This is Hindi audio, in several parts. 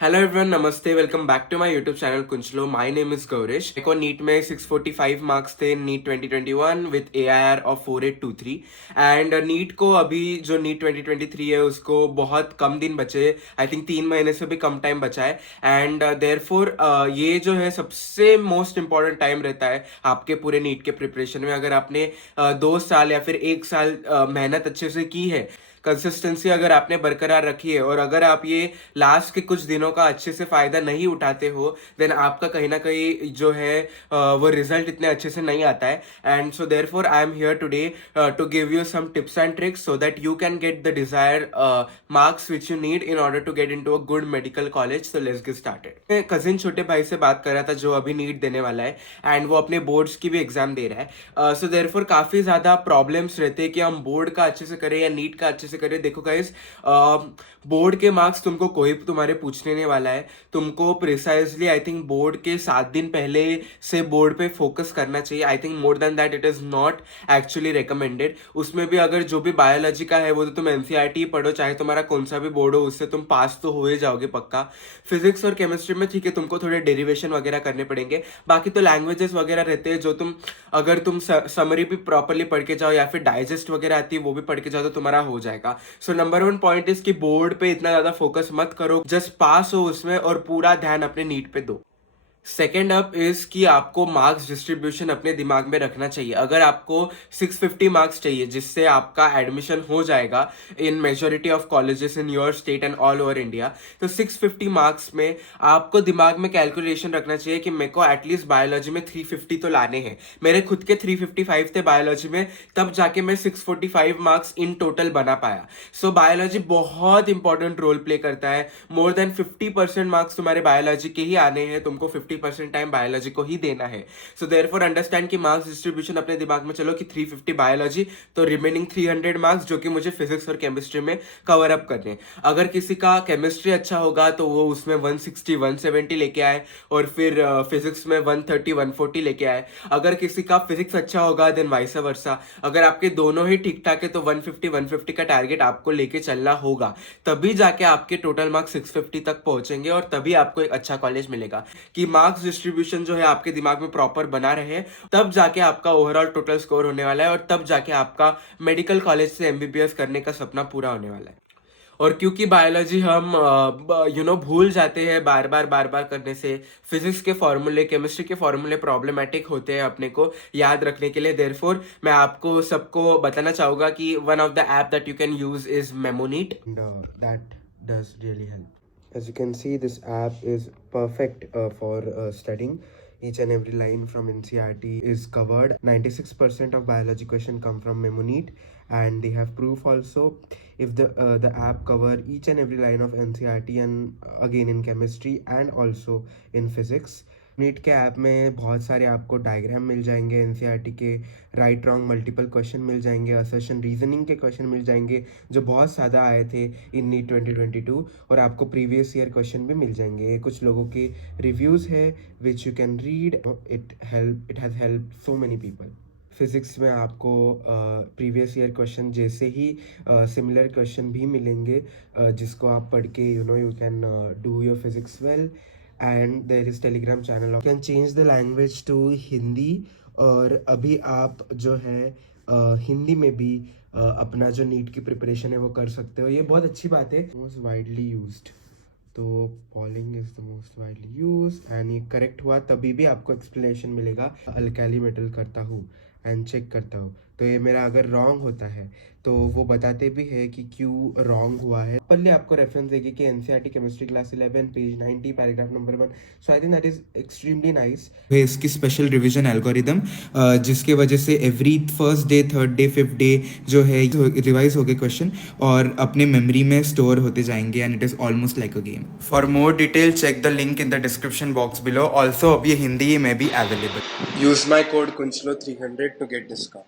हेलो एवरीवन, नमस्ते। Welcome back to my YouTube channel Kunchalo. My name is Gaurish. मेरे को नीट में 645 मार्क्स थे NEET 2021 with AIR of 4823। And NEET को अभी जो नीट 2023 है उसको बहुत कम दिन बचे। आई थिंक 3 महीने से भी कम टाइम बचा है। एंड देयरफॉर ये जो है सबसे मोस्ट इंपॉर्टेंट टाइम रहता है आपके पूरे नीट के प्रिपरेशन में। अगर आपने 2 साल या फिर 1 साल मेहनत अच्छे से की है, कंसिस्टेंसी अगर आपने बरकरार रखी है, और अगर आप ये लास्ट के कुछ दिनों का अच्छे से फायदा नहीं उठाते हो, देन आपका कहीं ना कहीं जो है वो रिजल्ट इतने अच्छे से नहीं आता है। And so therefore I am here today to give you some tips and tricks so that you can get the desire marks which you need in order to get into a good medical college. So let's get started. मैं कजिन छोटे भाई से बात कर रहा था जो अभी नीट देने वाला है एंड वो अपने बोर्ड्स की भी एग्जाम दे रहा है। सो देयरफॉर काफी ज्यादा प्रॉब्लम्स रहते हैं कि हम बोर्ड का अच्छे से करें या नीट का अच्छे से करें। देखो गाइस, बोर्ड के मार्क्स तुमको कोई तुम्हारे पूछने नहीं वाला है। तुमको प्रिसाइजली आई थिंक बोर्ड के 7 दिन पहले से बोर्ड पे फोकस करना चाहिए। I think more than that it is not actually recommended. उसमें भी अगर जो भी बायोलॉजी का है वो तो तुम एनसीईआरटी पढ़ो, चाहे तुम्हारा कौन सा भी बोर्ड हो, उससे तुम पास तो हो ही जाओगे पक्का। फिजिक्स और केमिस्ट्री में ठीक है, तुमको थोड़े डेरिवेशन वगैरह करने पड़ेंगे। बाकी तो लैंग्वेजेस वगैरह रहते हैं जो तुम, अगर तुम समरी भी प्रॉपरली पढ़ के जाओ या फिर डाइजेस्ट वगैरह आती है वो भी पढ़ के जाओ तो तुम्हारा हो जाएगा। सो नंबर 1 पॉइंट इज कि बोर्ड पे इतना ज्यादा फोकस मत करो, जस्ट पास हो उसमें और पूरा ध्यान अपने नीट पे दो। सेकेंड अप इज कि आपको मार्क्स डिस्ट्रीब्यूशन अपने दिमाग में रखना चाहिए। अगर आपको 650 मार्क्स चाहिए जिससे आपका एडमिशन हो जाएगा in majority of colleges in your state and all over India, तो 650 मार्क्स में आपको दिमाग में कैलकुलेशन रखना चाहिए कि मेरे को एटलीस्ट बायोलॉजी में 350 तो लाने हैं। मेरे खुद के 355 थे बायोलॉजी में, तब जाके मैं 645 मार्क्स इन टोटल बना पाया। सो बायोलॉजी बहुत इंपॉर्टेंट रोल प्ले करता है। मोर देन 50% मार्क्स तुम्हारे बायोलॉजी के ही आने हैं, तुमको 50% टाइम बायोलॉजी को ही देना है। सो देयरफॉर अंडरस्टैंड कि मार्क्स डिस्ट्रीब्यूशन अपने दिमाग में चलो कि 350 बायोलॉजी, तो रिमेनिंग 300 मार्क्स जो कि मुझे फिजिक्स और केमिस्ट्री में कवर अप करने। अगर किसी का केमिस्ट्री अच्छा होगा तो वो उसमें 160 170 लेके आए, और फिर फिजिक्स में 130 140 लेके आए। अगर किसी का फिजिक्स अच्छा होगा देन वाइस वर्सा। अगर आपके दोनों ही ठीक ठाक है तो 150 150 का टारगेट आपको लेके चलना होगा, तभी जाके आपके टोटल मार्क्स 650 तक पहुंचेंगे और तभी आपको एक अच्छा कॉलेज मिलेगा। कि मार्क्स डिस्ट्रीब्यूशन जो है आपके दिमाग में प्रॉपर बना रहे, तब जाके आपका ओवरऑल टोटल स्कोर होने वाला है और तब जाके आपका मेडिकल कॉलेज से एमबीबीएस करने का सपना पूरा होने वाला है। और क्योंकि बायोलॉजी हम भूल जाते हैं बार बार करने से, फिजिक्स के फॉर्मूले केमिस्ट्री के फॉर्मूले प्रॉब्लमेटिक होते हैं अपने को याद रखने के लिए। देयरफॉर मैं आपको सबको बताना चाहूँगा कि one of the app that you can use is Memonit, that does really help. As you can see, this app is perfect for studying. Each and every line from NCERT is covered. 96% of biology question come from Memoneat, and they have proof also. If the app cover each and every line of NCERT, and again in chemistry and also in physics. NEET के ऐप में बहुत सारे आपको डायग्राम मिल जाएंगे, एनसीईआरटी के राइट रॉन्ग मल्टीपल क्वेश्चन मिल जाएंगे, असर्शन रीजनिंग के क्वेश्चन मिल जाएंगे जो बहुत ज़्यादा आए थे इन नीट 2022, और आपको प्रीवियस ईयर क्वेश्चन भी मिल जाएंगे। ये कुछ लोगों के रिव्यूज़ है which you can read. It has help so many people. Physics में आपको प्रीवियस ईयर क्वेश्चन जैसे ही सिमिलर क्वेश्चन भी मिलेंगे, जिसको आप पढ़ के you can do your physics well. And there is Telegram channel, you can change the language to Hindi. और अभी आप जो है हिंदी में भी अपना जो नीट की प्रिपरेशन है वो कर सकते हो। ये बहुत अच्छी बात है। मोस्ट वाइडली यूज्ड, तो polling is the most widely use, and ये करेक्ट हुआ तभी भी आपको एक्सप्लेनेशन मिलेगा। अल्कैली मेटल करता हूँ एंड चेक करता हूँ, तो ये मेरा अगर रॉन्ग होता है तो वो बताते भी है कि क्यों रॉन्ग हुआ है। पहले आपको रेफरेंस देगी कि NCERT chemistry class 11 page 90 paragraph number 1। So I think that is extremely nice. है इसकी स्पेशल रिवीजन एल्गोरिदम, जिसके वजह से every first day, third day, fifth day जो है रिवाइज हो गए क्वेश्चन और अपने मेमोरी में स्टोर होते जाएंगे, and it is almost like a game. For more detail check the link in the description box below. Also अब ये हिंदी में भी available. Use my code Kunchalo 300 to get discount.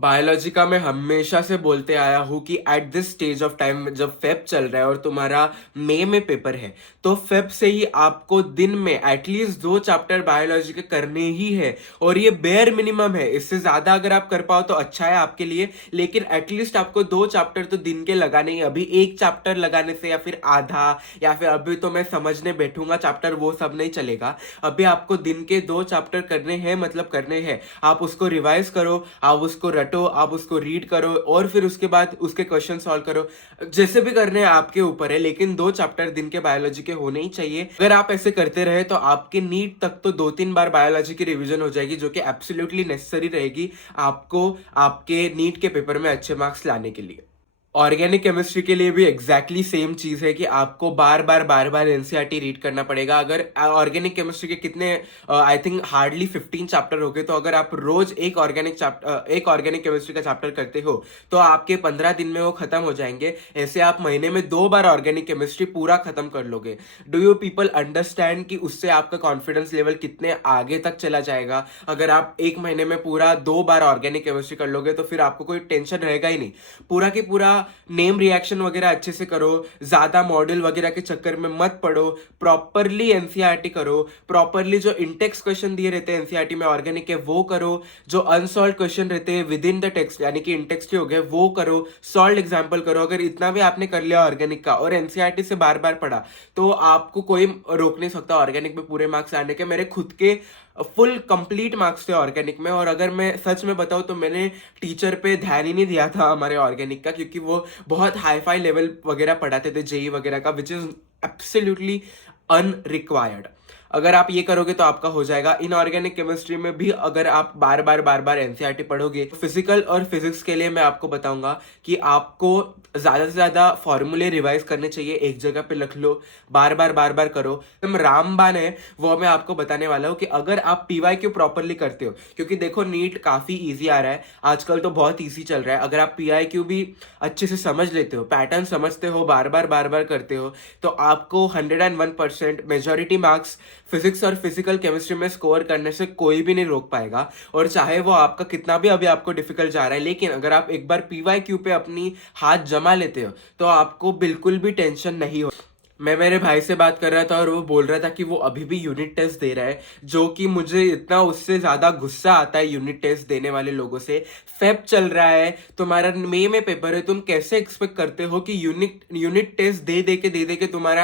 Biology का मैं हमेशा से बोलते आया हूँ कि at this stage of time जब फेब चल रहा है और तुम्हारा मई में पेपर है, तो फेब से ही आपको दिन में एटलीस्ट 2 चैप्टर बायोलॉजी के करने ही है। और ये बेयर मिनिमम है, इससे ज्यादा अगर आप कर पाओ तो अच्छा है आपके लिए, लेकिन एटलीस्ट आपको 2 चैप्टर तो दिन के लगाने ही। अभी 1 चैप्टर लगाने से या फिर आधा, या फिर अभी तो मैं समझने बैठूंगा चैप्टर, वो सब नहीं चलेगा। अभी आपको दिन के 2 चैप्टर करने हैं, मतलब करने हैं। आप उसको रिवाइज करो, आप उसको रटो, आप उसको रीड करो, और फिर उसके बाद उसके क्वेश्चन सॉल्व करो। जैसे भी करने हैं आपके ऊपर है, लेकिन 2 चैप्टर दिन के बायोलॉजी के होने ही चाहिए। अगर आप ऐसे करते रहे तो आपके नीट तक तो 2-3 बार बायोलॉजी की रिवीजन हो जाएगी, जो कि एब्सोल्युटली नेसेसरी रहेगी आपको आपके नीट के पेपर में अच्छे मार्क्स लाने के लिए। ऑर्गेनिक केमिस्ट्री के लिए भी एग्जैक्टली सेम चीज है कि आपको बार बार एनसीईआरटी रीड करना पड़ेगा। अगर ऑर्गेनिक केमिस्ट्री के कितने, आई थिंक हार्डली 15 चैप्टर हो गए, तो अगर आप रोज एक ऑर्गेनिक केमिस्ट्री का चैप्टर करते हो तो आपके 15 दिन में वो खत्म हो जाएंगे। ऐसे आप महीने में 2 बार ऑर्गेनिक केमिस्ट्री पूरा खत्म कर लोगे। डू यू पीपल अंडरस्टैंड कि उससे आपका कॉन्फिडेंस लेवल कितने आगे तक चला जाएगा? अगर आप एक महीने में पूरा 2 बार ऑर्गेनिक केमिस्ट्री कर लोगे तो फिर आपको कोई टेंशन रहेगा ही नहीं। पूरा की पूरा नेम रिएक्शन वगैरह अच्छे से करो, ज्यादा मॉडल वगैरह के चक्कर में मत पड़ो, प्रॉपरली एनसीईआरटी करो, प्रॉपरली जो इंटेक्स क्वेश्चन दिए रहते हैं एनसीईआरटी में ऑर्गेनिक के वो करो, जो अनसॉल्व क्वेश्चन रहते हैं विद इन द टेक्स्ट यानी कि इंटेक्स के हो गए वो करो, सॉल्व एग्जाम्पल करो। अगर इतना भी आपने कर लिया ऑर्गेनिक का और एनसीईआरटी से बार बार पढ़ा, तो आपको कोई रोक नहीं सकता ऑर्गेनिक में पूरे मार्क्स आने के। मेरे खुद के फुल कंप्लीट मार्क्स थे ऑर्गेनिक में, और अगर मैं सच में बताऊं तो मैंने टीचर पे ध्यान ही नहीं दिया था हमारे ऑर्गेनिक का, क्योंकि वो बहुत हाई फाई लेवल वगैरह पढ़ाते थे जेई वगैरह का, विच इज एब्सोल्युटली अनरिक्वायर्ड। अगर आप ये करोगे तो आपका हो जाएगा। इनऑर्गेनिक केमिस्ट्री में भी अगर आप बार बार एनसीईआरटी पढ़ोगे, फिजिकल और फिजिक्स के लिए मैं आपको बताऊंगा कि आपको ज्यादा से ज्यादा फॉर्मूले रिवाइज करने चाहिए, एक जगह पे लिख लो, बार बार करो। तुम रामबान है वो मैं आपको बताने वाला हूँ कि अगर आप पीवाईक्यू प्रॉपरली करते हो, क्योंकि देखो नीट काफी इजी आ रहा है आजकल, तो बहुत इजी चल रहा है। अगर आप पीआईक्यू भी अच्छे से समझ लेते हो, पैटर्न समझते हो, बार बार करते हो, तो आपको 101% मेजॉरिटी मार्क्स फिजिक्स और फिजिकल केमिस्ट्री में स्कोर करने से कोई भी नहीं रोक पाएगा। और चाहे वो आपका कितना भी अभी आपको डिफिकल्ट जा रहा है, लेकिन अगर आप एक बार पीवाईक्यू पे अपनी हाथ जमा लेते हो तो आपको बिल्कुल भी टेंशन नहीं हो। मैं मेरे भाई से बात कर रहा था और वो बोल रहा था कि वो अभी भी यूनिट टेस्ट दे रहा है, जो कि मुझे इतना उससे ज्यादा गुस्सा आता है यूनिट टेस्ट देने वाले लोगों से। फेब चल रहा है, तुम्हारा मई में पेपर है, तुम कैसे एक्सपेक्ट करते हो कि यूनिट टेस्ट दे दे के तुम्हारा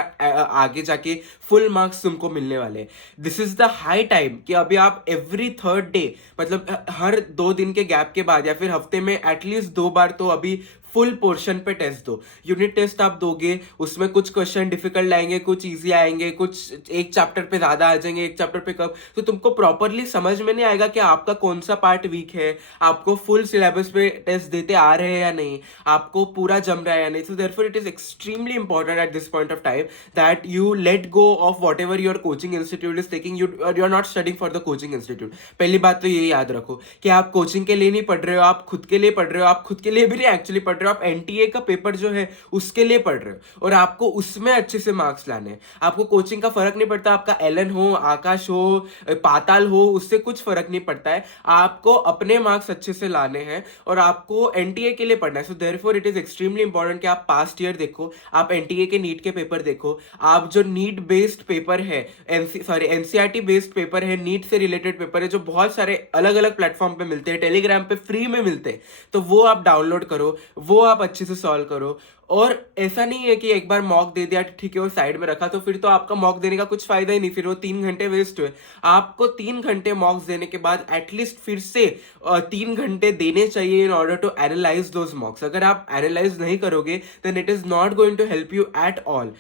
आगे जाके फुल मार्क्स तुमको मिलने वाले? This is the high time कि अभी आप एवरी थर्ड डे, मतलब हर 2 दिन के गैप के बाद या फिर हफ्ते में एटलीस्ट 2 बार तो अभी फुल पोर्शन पे टेस्ट दो। यूनिट टेस्ट आप दोगे, उसमें कुछ क्वेश्चन डिफिकल्ट आएंगे, कुछ इजी आएंगे, कुछ एक चैप्टर पे ज्यादा आ जाएंगे, एक चैप्टर पे कम, तो तुमको प्रॉपरली समझ में नहीं आएगा कि आपका कौन सा पार्ट वीक है, आपको फुल सिलेबस पे टेस्ट देते आ रहे हैं या नहीं, आपको पूरा जम रहा है या नहीं। So therefore it is extremely important at this point of time that you let go of whatever your coaching institute is taking, you are not studying for the coaching institute. पहली बात तो ये याद रखो कि आप कोचिंग के लिए नहीं पढ़ रहे हो, आप खुद के लिए पढ़ रहे हो। आप खुद के लिए भी नहीं एक्चुअली पढ़ रहे हो, आप एनटीए का पेपर जो है उसके लिए पढ़ रहे हो, और आपको उसमें अच्छे से मार्क्स लाने हैं। आपको कोचिंग का फर्क नहीं पड़ता, आपका एलन हो, आकाश हो, पाताल हो, उससे कुछ फर्क नहीं पड़ता है। आपको अपने मार्क्स अच्छे से लाने हैं और आपको एनटीए के लिए पढ़ना है। सो therefore it is extremely important कि आप पास्ट ईयर देखो, आप एनटीए के नीट के पेपर देखो, आप जो नीट बेस्ड पेपर है, एनसीईआरटी बेस्ड पेपर है, नीट से रिलेटेड पेपर है, जो बहुत सारे अलग अलग प्लेटफॉर्म पे मिलते हैं, टेलीग्राम पे फ्री में मिलते हैं, तो वो आप डाउनलोड करो, वो आप अच्छे से सॉल्व करो। और ऐसा नहीं है कि एक बार मॉक दे दिया ठीक है वो साइड में रखा, तो फिर तो आपका मॉक देने का कुछ फायदा ही नहीं, फिर वो 3 घंटे वेस्ट हुए। आपको 3 घंटे मॉक्स देने के बाद एटलीस्ट फिर से 3 घंटे देने चाहिए in order to analyse those mocks. अगर आप एनालाइज नहीं करोगे then it is not going to help you at all.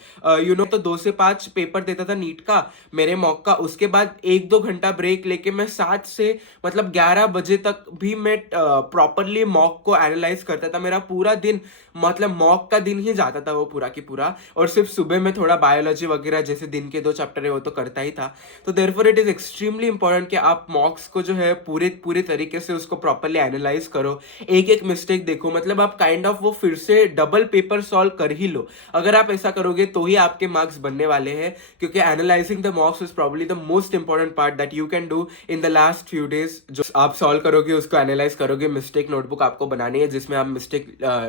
तो 2 से 5 पेपर देता था नीट का, मेरे मॉक का, उसके बाद 1-2 घंटा ब्रेक लेके मैं 7 से मतलब 11 बजे तक भी मैं प्रॉपरली मॉक को एनालाइज करता था। मेरा पूरा दिन मतलब मॉक का दिन ही जाता था वो पूरा की पूरा, और सिर्फ सुबह में थोड़ा बायोलॉजी वगैरह जैसे दिन के 2 चैप्टर है वो तो करता ही था। तो therefore it is extremely important कि आप मॉक्स को जो है पूरे पूरे तरीके से उसको प्रॉपर्ली एनालाइज करो, एक-एक मिस्टेक देखो, मतलब आप काइंड ऑफ वो फिर से डबल पेपर सॉल्व कर ही लो। अगर आप ऐसा करोगे तो ही आपके मार्क्स बनने वाले हैं, क्योंकि analysing the मॉक्स is probably the most important part that you can do in the last few days. जो आप सॉल्व करोगे उसको एनालाइज करोगे, मिस्टेक नोटबुक आपको बनानी है जिसमें आप मिस्टेक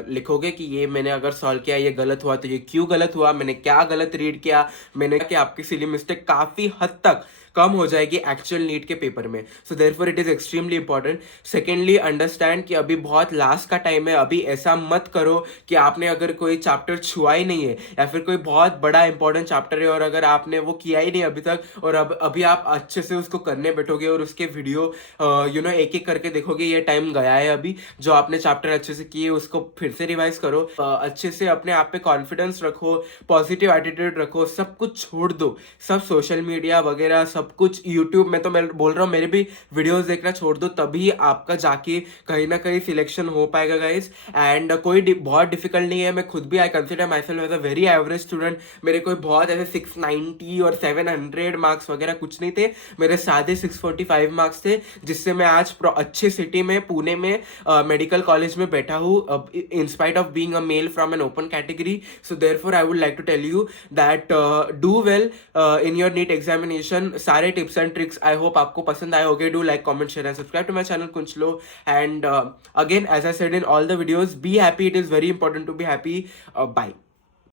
लिखोगे कि ये मैंने अगर सॉल्व किया ये गलत हुआ तो ये क्यों गलत हुआ, मैंने क्या गलत रीड किया, मैंने कि आपकी सिली मिस्टेक काफी हद तक कम हो जाएगी एक्चुअल नीट के पेपर में। सो therefore it is extremely important. Secondly understand कि अभी बहुत लास्ट का टाइम है, अभी ऐसा मत करो कि आपने अगर कोई चैप्टर छुआ ही नहीं है या फिर कोई बहुत बड़ा इंपॉर्टेंट चैप्टर है और अगर आपने वो किया ही नहीं अभी तक और अब अभी आप अच्छे से उसको करने बैठोगे और उसके वीडियो एक एक करके देखोगे, ये टाइम गया है अभी। जो आपने चैप्टर अच्छे से किए उसको फिर से रिवाइज करो, अच्छे से अपने आप पे कॉन्फिडेंस रखो, पॉजिटिव एटीट्यूड रखो, सब कुछ छोड़ दो, सब सोशल मीडिया वगैरह सब कुछ, यूट्यूब में तो मैं बोल रहा हूँ मेरे भी वीडियोस देखना छोड़ दो, तभी आपका जाके कहीं ना कहीं सिलेक्शन हो पाएगा गाइस। एंड कोई बहुत डिफिकल्ट नहीं है, मैं खुद भी I consider myself as a very average student. मेरे कोई बहुत ऐसे 690 और 700 मार्क्स वगैरह कुछ नहीं थे, मेरे सादे 645 मार्क्स थे, जिससे मैं आज अच्छे सिटी में पुणे में मेडिकल कॉलेज में बैठा हूँ in spite of being a male from an open category. So therefore I would like to tell you that do well in your NEET examination. सारे tips and tricks I hope आपको पसंद आए होंगे। Do like, comment, share and subscribe to my channel Kunchalo. And again as I said in all the videos, be happy, it is very important to be happy. Bye.